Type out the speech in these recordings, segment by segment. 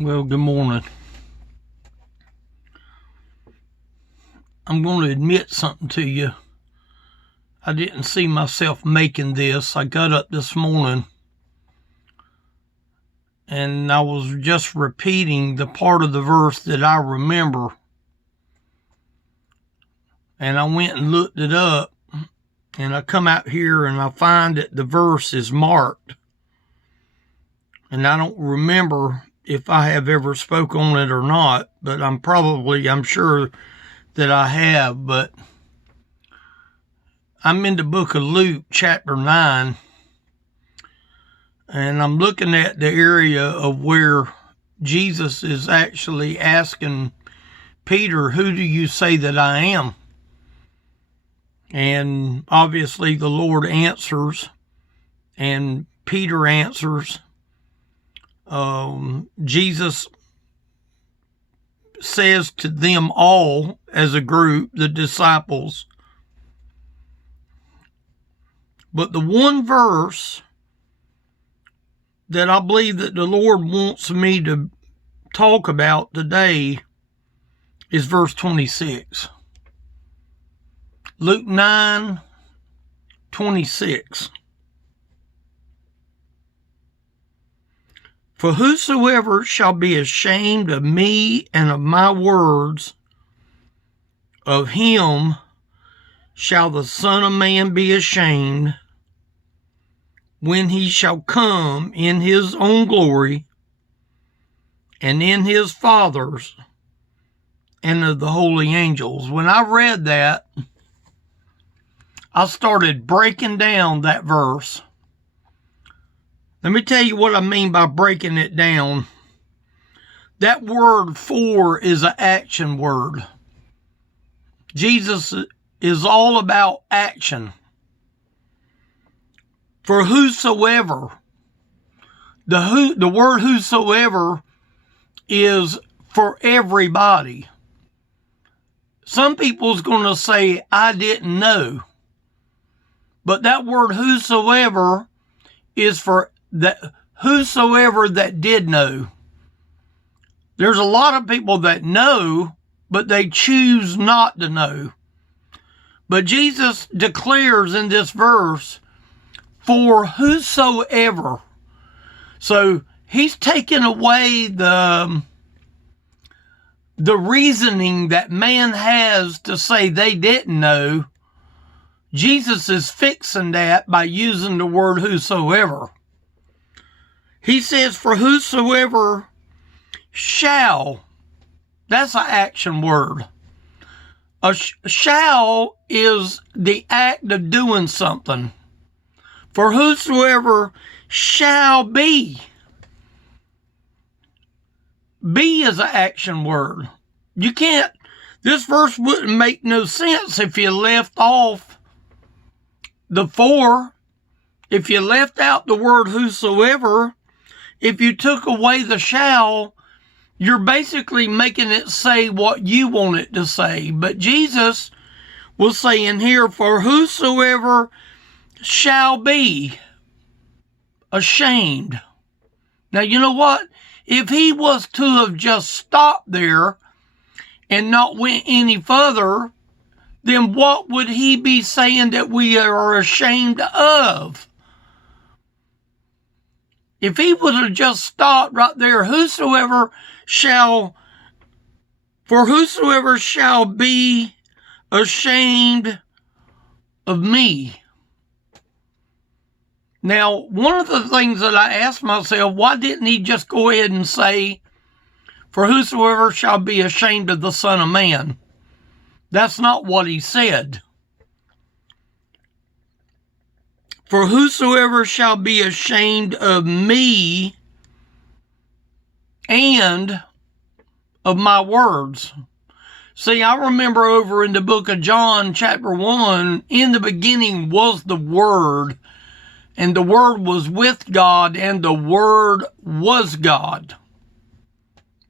Well, good morning. I'm going to admit something to you. I didn't see myself making this. I got up this morning and I was just repeating the part of the verse that I remember. And I went and looked it up, and I come out here and I find that the verse is marked. And I don't remember if I have ever spoke on it or not, but I'm sure that I have. But I'm in the book of Luke, chapter 9, and I'm looking at the area of where Jesus is actually asking Peter, "Who do you say that I am?" And obviously the Lord answers, and Peter answers. Jesus says to them all as a group, the disciples. But the one verse that I believe that the Lord wants me to talk about today is verse 26. Luke 9:26. For whosoever shall be ashamed of me and of my words, of him shall the Son of Man be ashamed when he shall come in his own glory and in his Father's and of the holy angels. When I read that, I started breaking down that verse. Let me tell you what I mean by breaking it down. That word "for" is an action word. Jesus is all about action. For whosoever, the word whosoever is for everybody. Some people's going to say, "I didn't know." But that word whosoever is for that whosoever that did know. There's a lot of people that know, but they choose not to know. But Jesus declares in this verse, for whosoever. So he's taken away the reasoning that man has to say they didn't know. Jesus is fixing that by using the word whosoever. He says, for whosoever shall. That's an action word. A shall is the act of doing something. For whosoever shall be. Be is an action word. You can't, this verse wouldn't make no sense if you left off the for. If you left out the word whosoever, if you took away the shall, you're basically making it say what you want it to say. But Jesus was saying here, for whosoever shall be ashamed. Now, you know what? If he was to have just stopped there and not went any further, then what would he be saying that we are ashamed of? If he would have just stopped right there, for whosoever shall be ashamed of me. Now, one of the things that I asked myself, why didn't he just go ahead and say, for whosoever shall be ashamed of the Son of Man? That's not what he said. For whosoever shall be ashamed of me and of my words. See, I remember over in the book of John, chapter 1, in the beginning was the Word, and the Word was with God, and the Word was God.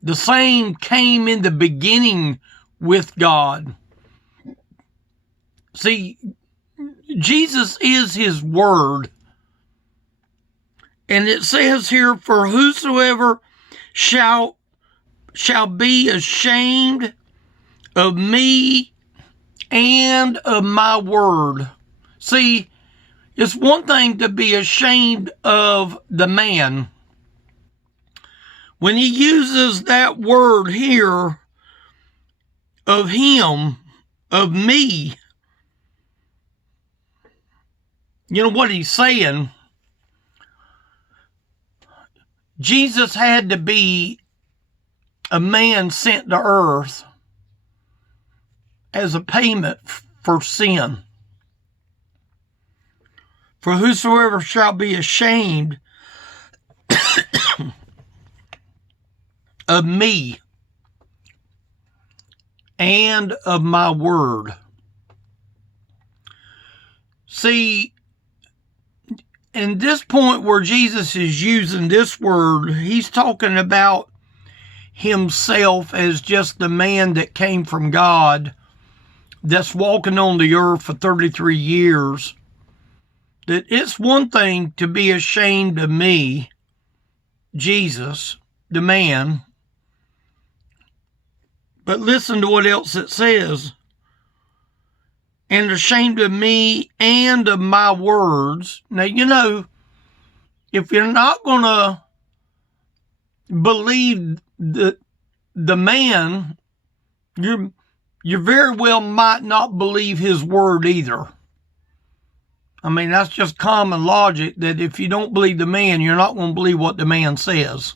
The same came in the beginning with God. See, Jesus is his word. And it says here, for whosoever shall be ashamed of me and of my word. See, it's one thing to be ashamed of the man. When he uses that word here, of him, of me, you know what he's saying? Jesus had to be a man sent to earth as a payment for sin. For whosoever shall be ashamed of me and of my word. See, in this point where Jesus is using this word, he's talking about himself as just the man that came from God, that's walking on the earth for 33 years. That it's one thing to be ashamed of me, Jesus, the man. But listen to what else it says. And ashamed of me and of my words. Now, you know, if you're not going to believe the man, you very well might not believe his word either. I mean, that's just common logic that if you don't believe the man, you're not going to believe what the man says.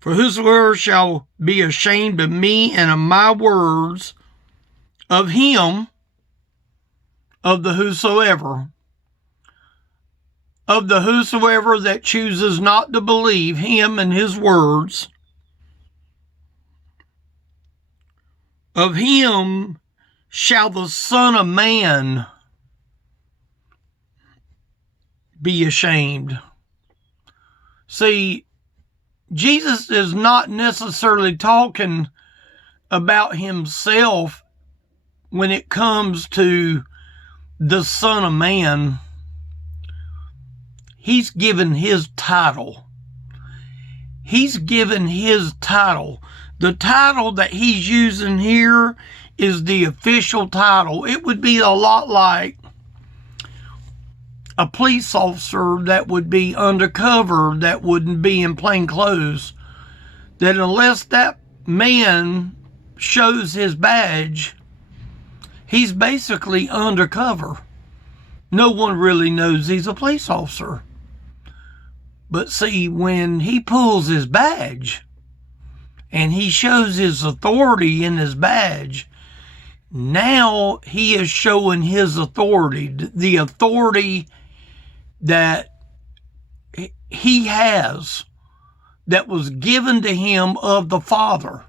For whosoever shall be ashamed of me and of my words, of him, of the whosoever that chooses not to believe him and his words, of him shall the Son of Man be ashamed. See, Jesus is not necessarily talking about himself when it comes to the Son of Man. He's given his title. He's given his title. The title that he's using here is the official title. It would be a lot like a police officer that would be undercover, that wouldn't be in plain clothes. That unless that man shows his badge, he's basically undercover. No one really knows he's a police officer. But see, when he pulls his badge and he shows his authority in his badge, now he is showing his authority, the authority that he has, that was given to him of the Father.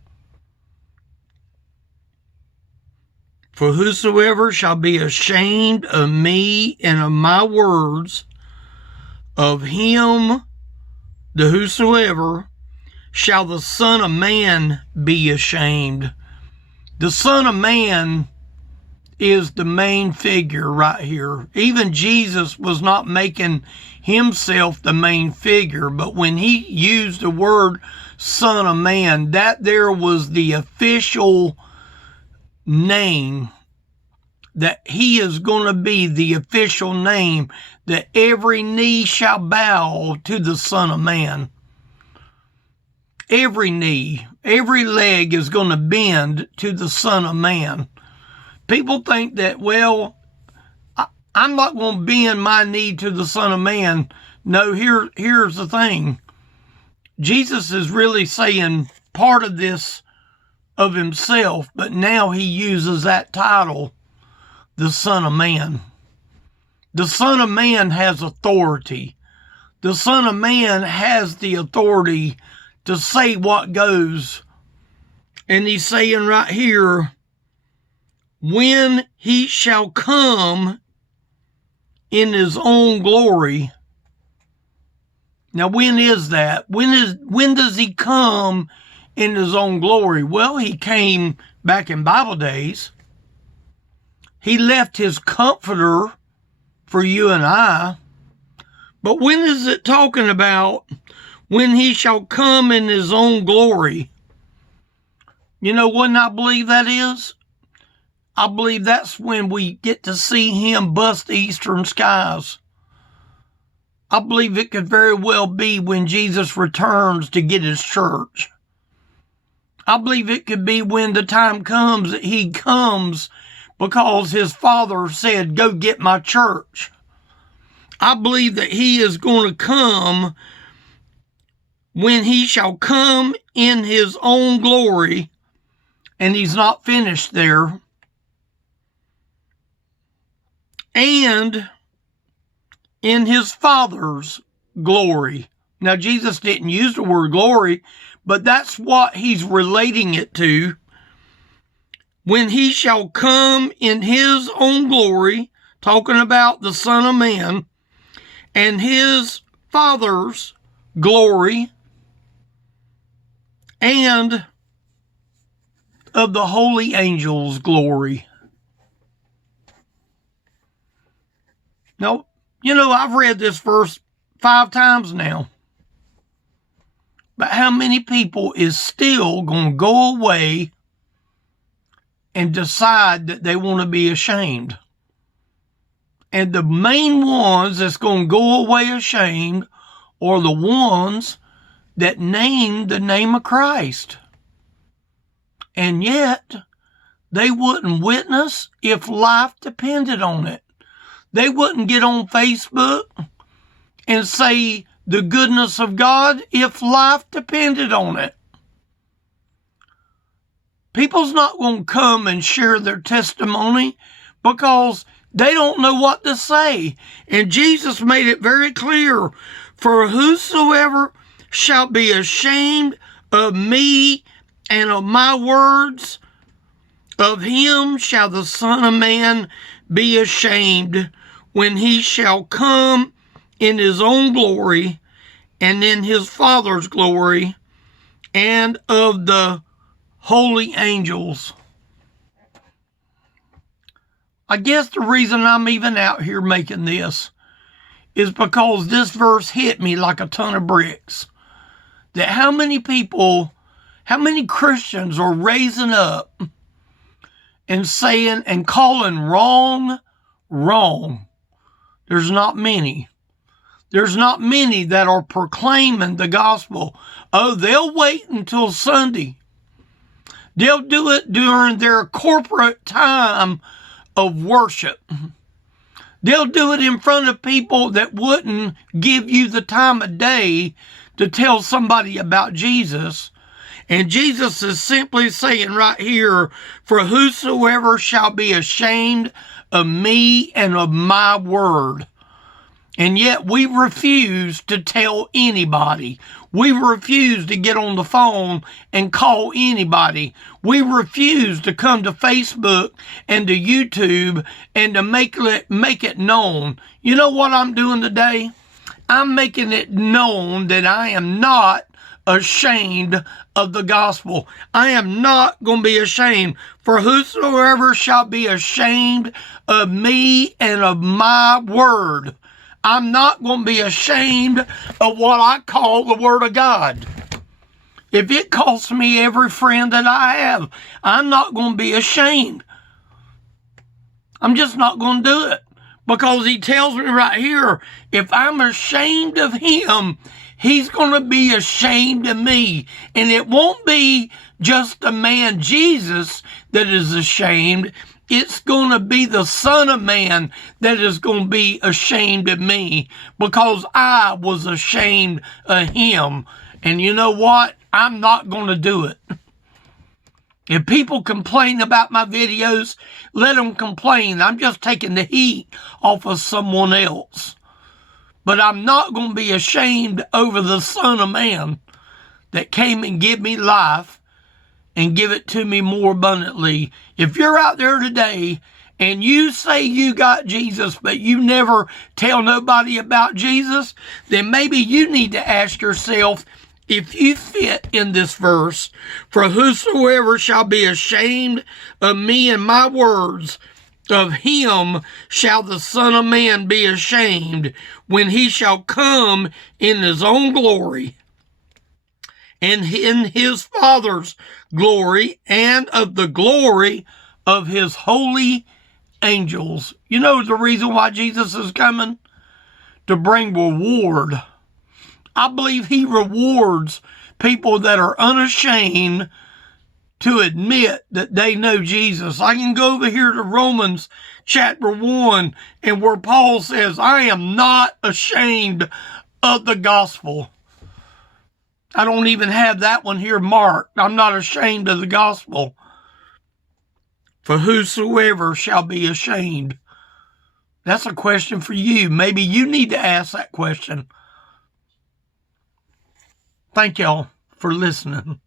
For whosoever shall be ashamed of me and of my words, of him, the whosoever, shall the Son of Man be ashamed. The Son of Man is the main figure right here. Even Jesus was not making himself the main figure, but when he used the word Son of Man, that there was the official name, that he is going to be the official name, that every knee shall bow to the Son of Man. Every knee, every leg is going to bend to the Son of Man. People think that, well, I'm not going to bend my knee to the Son of Man. No, here's the thing. Jesus is really saying part of this of himself, but now he uses that title, the Son of Man. The Son of Man has authority. The Son of Man has the authority to say what goes. And he's saying right here, when he shall come in his own glory. Now, when is that? When does he come in his own glory? Well, he came back in Bible days. He left his comforter for you and I. But when is it talking about when he shall come in his own glory. You know what I believe that is? I believe that's when we get to see him bust the eastern skies. I believe it could very well be when Jesus returns to get his church. I believe it could be when the time comes that he comes because his Father said, go get my church. I believe that he is going to come when he shall come in his own glory, and he's not finished there, and in his Father's glory. Now, Jesus didn't use the word glory, but that's what he's relating it to. When he shall come in his own glory, talking about the Son of Man, and his Father's glory, and of the holy angels' glory. Now, you know, I've read this verse 5 times now. But how many people is still going to go away and decide that they want to be ashamed? And the main ones that's going to go away ashamed are the ones that name the name of Christ. And yet, they wouldn't witness if life depended on it. They wouldn't get on Facebook and say the goodness of God if life depended on it. People's not going to come and share their testimony because they don't know what to say. And Jesus made it very clear, for whosoever shall be ashamed of me and of my words, of him shall the Son of Man be ashamed when he shall come in his own glory and in his Father's glory and of the holy angels. I guess the reason I'm even out here making this is because this verse hit me like a ton of bricks. That how many Christians are raising up and saying and calling wrong. There's not many. There's not many that are proclaiming the gospel. Oh, they'll wait until Sunday. They'll do it during their corporate time of worship. They'll do it in front of people that wouldn't give you the time of day to tell somebody about Jesus. And Jesus is simply saying right here, for whosoever shall be ashamed of me and of my word. And yet we refuse to tell anybody. We refuse to get on the phone and call anybody. We refuse to come to Facebook and to YouTube and to make it known. You know what I'm doing today? I'm making it known that I am not ashamed of the gospel. I am not going to be ashamed. For whosoever shall be ashamed of me and of my word. I'm not going to be ashamed of what I call the Word of God. If it costs me every friend that I have, I'm not going to be ashamed. I'm just not going to do it. Because he tells me right here, if I'm ashamed of him, he's going to be ashamed of me. And it won't be just the man Jesus that is ashamed. It's going to be the Son of Man that is going to be ashamed of me because I was ashamed of him. And you know what? I'm not going to do it. If people complain about my videos, let them complain. I'm just taking the heat off of someone else. But I'm not going to be ashamed over the Son of Man that came and gave me life and give it to me more abundantly. If you're out there today and you say you got Jesus, but you never tell nobody about Jesus, then maybe you need to ask yourself if you fit in this verse. For whosoever shall be ashamed of me and my words, of him shall the Son of Man be ashamed when he shall come in his own glory and in his Father's glory and of the glory of his holy angels. You know the reason why Jesus is coming? To bring reward. I believe he rewards people that are unashamed to admit that they know Jesus. I can go over here to Romans chapter 1 and where Paul says, I am not ashamed of the gospel. I don't even have that one here marked. I'm not ashamed of the gospel. For whosoever shall be ashamed. That's a question for you. Maybe you need to ask that question. Thank y'all for listening.